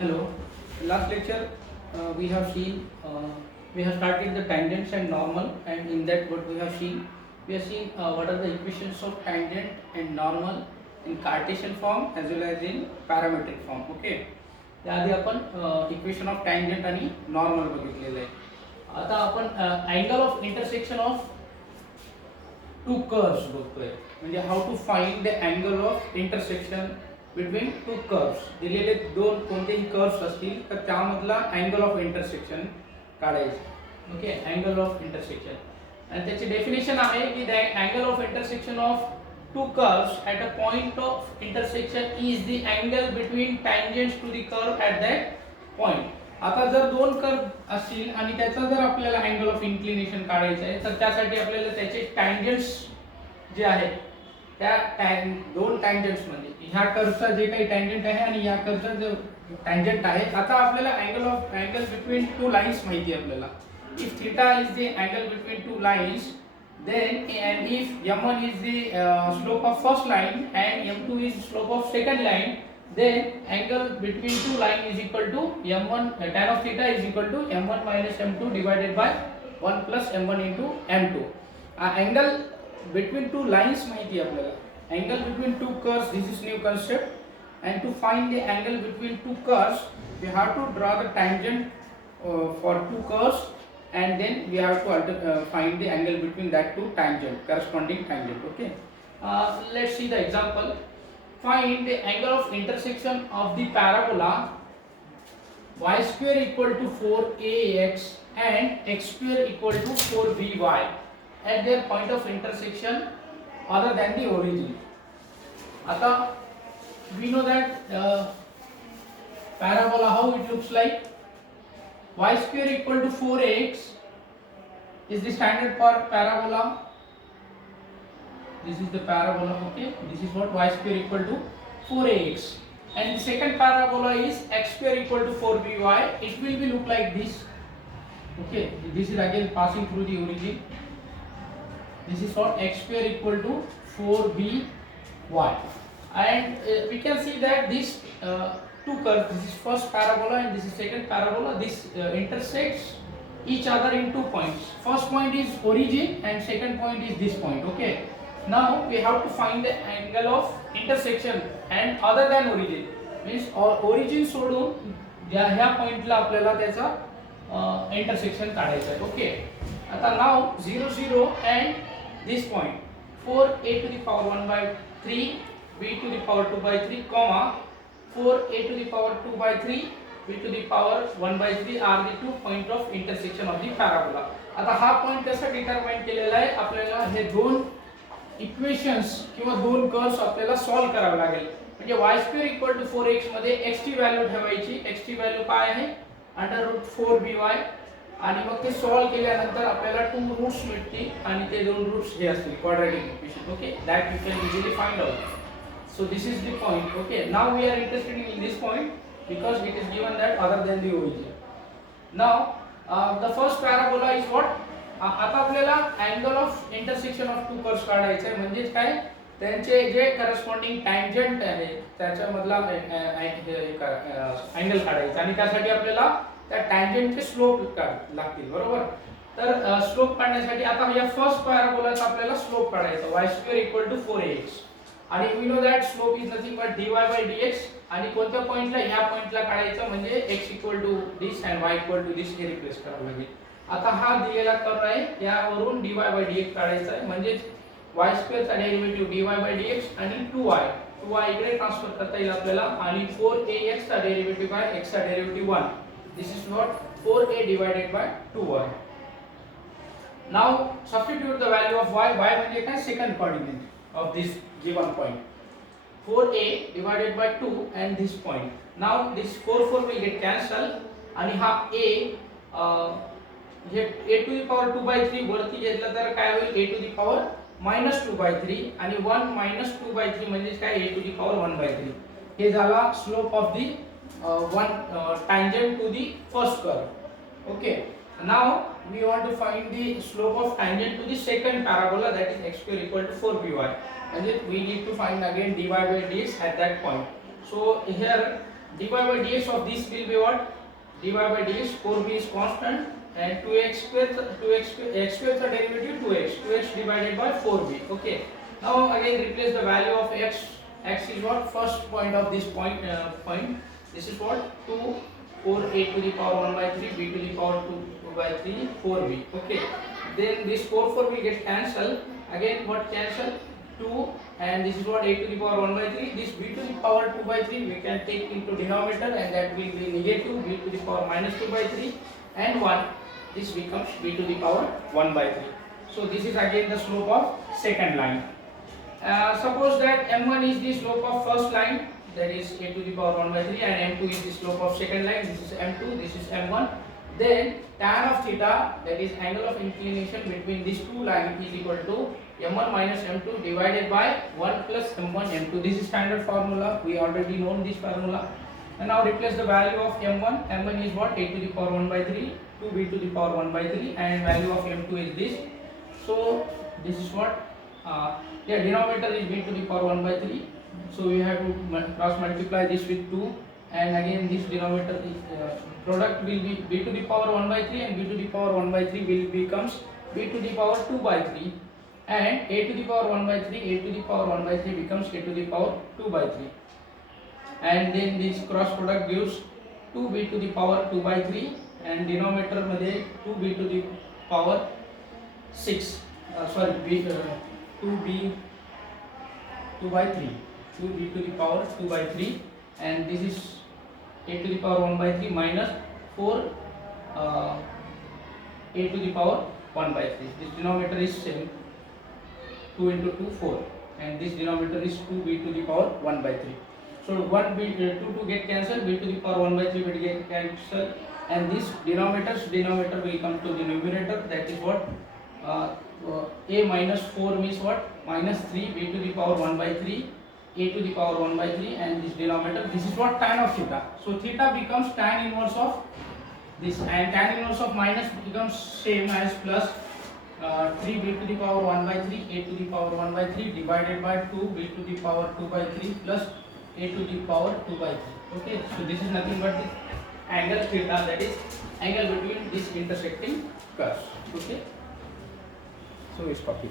Hello. Last lecture we have seen we have started the tangents and normal, and in that what we have seen what are the equations of tangent and normal in Cartesian form as well as in parametric form. Okay. त्याआधी आपण equation of tangent आणि normal बघितलेलं आहे. आता आपण angle of intersection of two curves बघतोय. म्हणजे how to find the angle of intersection between two curves. दिलेले दोन कोणतेही कर्व्स असतील तर त्यामधला अँगल ऑफ इंटरसेक्शन काढायचं. ओके. अँगल ऑफ इंटरसेक्शन आणि त्याची डेफिनेशन आहे की the angle of intersection of two curves at a point of intersection is the angle between tangents to the curve at that point. आता जर दोन curve असतील आणि त्याचा जर आपल्याला अँगल ऑफ इन्क्लिनेशन काढायचं आहे तर त्यासाठी आपल्याला त्याचे टँजंट्स जे आहेत त्या दोन टँजंट्स मध्ये ह्या कर्वचा जे काही टँजंट आहे आणि या कर्वचा जो टँजंट आहे. आता आपल्याला अँगल बिटवीन टू लाईन्स माहिती आहे आपल्याला. If theta is the angle between two lines, then and if m1 is the slope of first line and m2 is slope of second line, then angle between two line is equal to m1 tan of theta is equal to m1 minus m2 divided by 1 plus m1 into m2. Angle between two lines माहिती आहे आपल्याला. Angle between two curves, this is new concept, and to find the angle between two curves we have to draw the tangent for two curves, and then we have to find the angle between that two corresponding tangent. Okay. Let's see the example. Find the angle of intersection of the parabola y square equal to 4ax and x square equal to 4by at their point of intersection other than the origin. आता we know that parabola, how it looks like. Y square equal to 4ax is the standard for parabola. This is the parabola. Okay, this is what y square equal to 4ax, and the second parabola is x square equal to 4by. It will be look like this. Okay, this is again passing through the origin. This is what x square equal to 4by, and we can see that this two curves, this is first parabola and this is second parabola, this intersects each other in 2 points. First point is origin and second point is this point. Okay, now we have to find the angle of intersection and other than origin, means origin सोडून ह्या पॉइंटला आपल्याला त्याचा intersection काढायचा आहे. Okay. आता नाव 0 0 and this point 4a to the power 1 by 3 b to the power 2 by 3 comma 4a to the power 2 by 3 b to the power 1 by 3 are the two point of intersection of the parabola. आता हा point कसा determine केलेला आहे, आपल्याला हे दोन equations किंवा दोन curves आपल्याला सॉल्व करावे लागेल. म्हणजे y² इक्वल टू 4x मध्ये x ची व्हॅल्यू ठेवायची. x ची व्हॅल्यू काय आहे √4by, आणि मग ते सॉल्व केल्यानंतर आपल्याला टू रूट्स मिळतील आणि ते दोन रूट्स हे असतील quadratic equation. Okay, that you can easily find out. So this is the point. Okay, now we are interested in this point because it is given that other than the origin. Now the first parabola is what? आता आपल्याला angle of intersection of two curves काढायचं आहे. म्हणजे काय, त्यांचे जे corresponding tangent आहे त्याच्यामधला angle काढायचा, आणि त्यासाठी आपल्याला त्या tangent चे स्लोप लागतील. बरोबर. तर स्लोप काढण्यासाठी आता या फर्स्ट पॅराबोलाचा आपल्याला स्लोप काढायचा y² equal to 4ax, आणि we know that slope is nothing but dy by dx, आणि कोणत्या पॉइंटला, ह्या पॉइंटला काढायचं म्हणजे x equal to this and y equal to this हे रिप्लेस करावं लागेल. आता हा दिलेला कर्व आहे, यावरून dy by dx काढायचा आहे. म्हणजे y² चा डेरिव्हेटिव्ह dy by dx आणि 2y इकडे ट्रान्सफर करता येईल आपल्याला, आणि 4ax चा डेरिव्हेटिव्ह काय, x चा derivative 1. This is not 4a divided by 2y. Now substitute the value of y. y म्हणजे काय, second coordinate of this given point. 4a divided by 2 and this point. Now this 4 will get cancelled, आणि हा a hey a to the power 2 by 3 वरती घेतला तर काय होईल, a to the power minus 2 by 3, आणि 1 minus 2 by 3 म्हणजे काय, a to the power 1 by 3. हे झाला slope of the tangent to the first curve. Okay. Now we want to find the slope of tangent to the second parabola, that is x² equal to 4by, and then we need to find again dy by dx at that point. So here dy by dx of this will be what? Dy by dx, 4b is constant, and 2x square, x square is the derivative, 2x divided by 4b. Okay. Now again replace the value of x. X is what? First point of this point. This is what? 2, 4, a to the power 1 by 3, b to the power 2 by 3, 4b. Okay. Then this 4 will get cancelled. Again what cancel? 2, and this is what? A to the power 1 by 3. This b to the power 2 by 3 we can take into denominator, and that will be negative, b to the power minus 2 by 3, and 1. This becomes b to the power 1 by 3. So this is again the slope of second line. Suppose that m1 is the slope of first line, that is a to the power 1 by 3, and m2 is the slope of second line, this is m2, this is m1. Then tan of theta, that is angle of inclination between these two lines, is equal to m1 minus m2 divided by 1 plus m1 m2. This is standard formula, we already known this formula. And now replace the value of m1. m1 is what? A to the power 1 by 3, 2b to the power 1 by 3, and value of m2 is this. So this is what? Denominator is b to the power 1 by 3. So we have to cross multiply this with 2, and again this denominator is product will be b to the power 1 by 3, and b to the power 1 by 3 will becomes b to the power 2 by 3, and a to the power 1 by 3, a to the power 1 by 3 becomes a to the power 2 by 3, and then this cross product gives 2b to the power 2 by 3, and denominator मध्ये 2b to the power 6, b 2b 2 by 3, 2b to the power 2 by 3, and this is a to the power 1 by 3 minus 4 a to the power 1 by 3. This denominator is same, 2 into 2 4, and this denominator is 2b to the power 1 by 3. So 2 get cancelled, b to the power 1 by 3 will get cancelled, and this denominator will come to the numerator, that is what? A minus 4 means what? Minus 3, b to the power 1 by 3, a to the power 1 by 3, and this denominator, this is what? Tan of theta. So theta becomes tan inverse of this, and tan inverse of minus becomes same as plus 3b to the power 1 by 3, a to the power 1 by 3 divided by 2b to the power 2 by 3 plus a to the power 2 by 3. Okay, so this is nothing but this angle theta, that is angle between these intersecting curves. Okay, so it's copy.